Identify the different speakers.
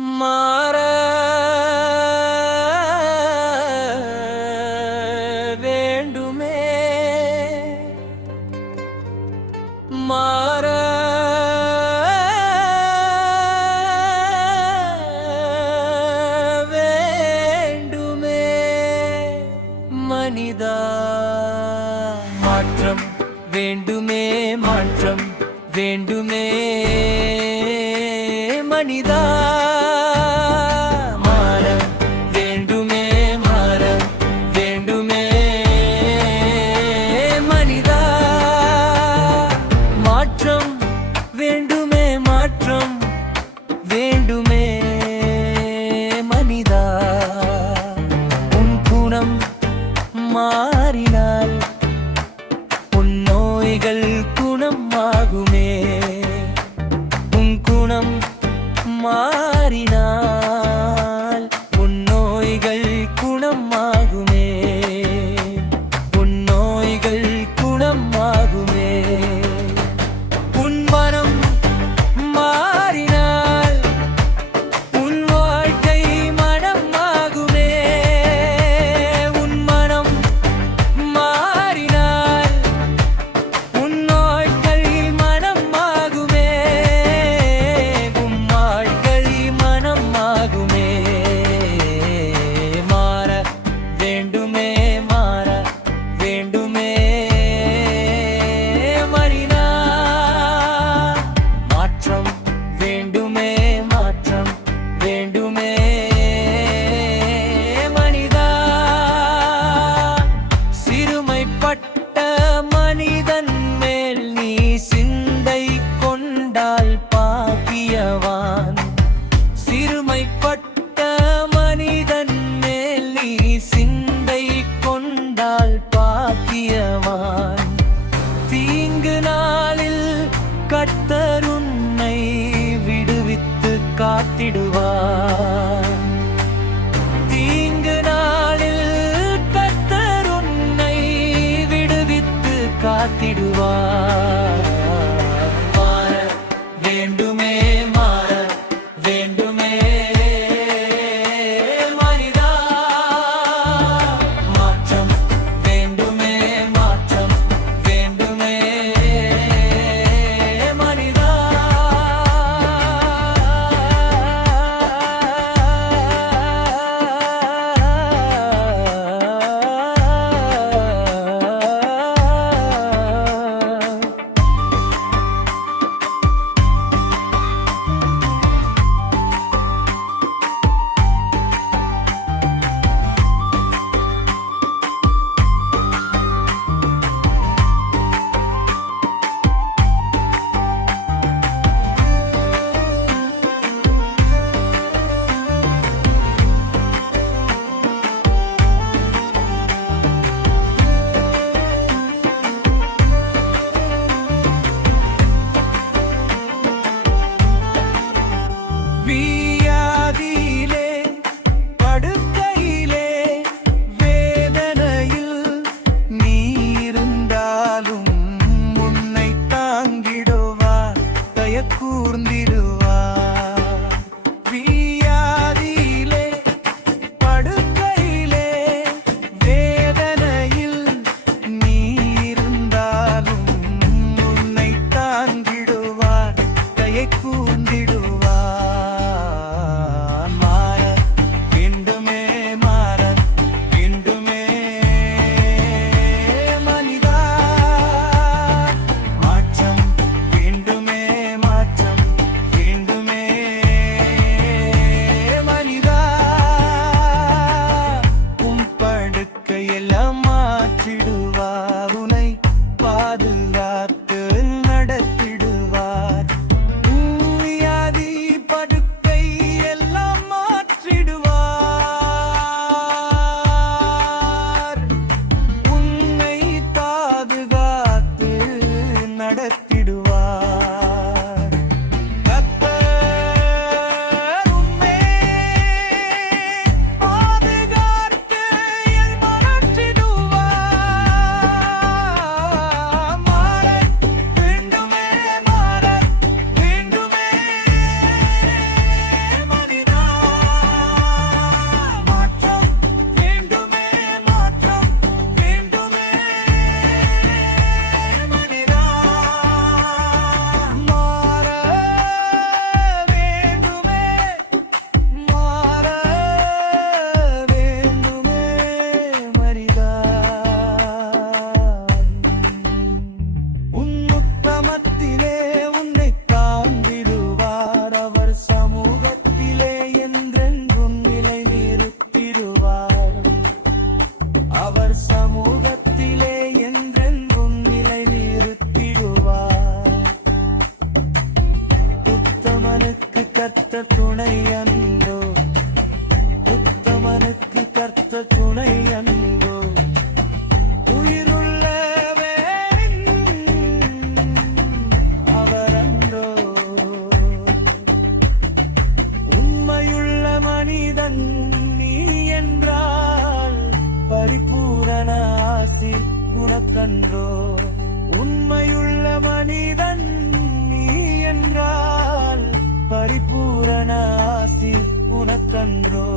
Speaker 1: மாற வேண்டுமே. மாற வேண்டுமே. மனிதா. மாற்றம் வேண்டுமே மாற்றம் வேண்டுமே. மனிதா. மாறினால் உன்னோய்கள் கத்தருன்னை விடுவித்து காத்திடுவார். துணை அன்றோ உயிருள்ள அவர் அன்றோ உண்மையுள்ள மனிதன் நீ என்றால் பரிபூரண ஆசி உனக்கன்றோ. உண்மையுள்ள மனிதன் நீ என்றால் பரிபூரண ஆசி உனக்கன்றோ.